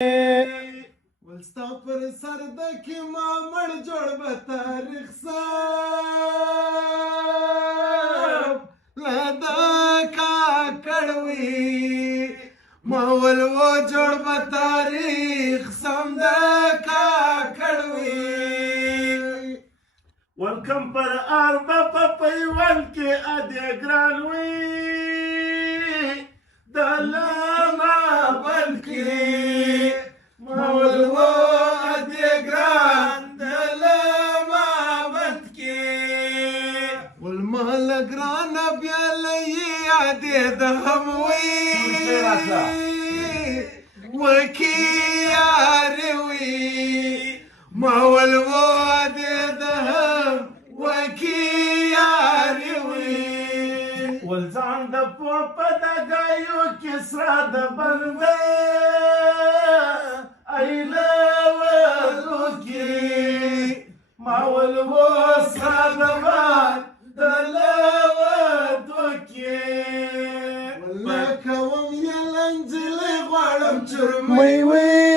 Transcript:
ولستا پر سر د کې ما مړ جوړ به تاریخ صاحب لا د کاکړ وي ما ول و جوړ به تاریخ سم د کاکړ وي ولکم پر اربا په پیوند کې ادې ګران وي د لما بند کې مول و ادې ګران د لما بند کې ولمال ګران بیا لې ادې د هم وي وکی یار وي مول و ادې د هم وکی یار وي ولځان د په دګایو کې سره د بنده ایله ولوکي ما ولو سره د باد د لوتوکي ولکه وم یې لنجلې غواړم چرمۍ وي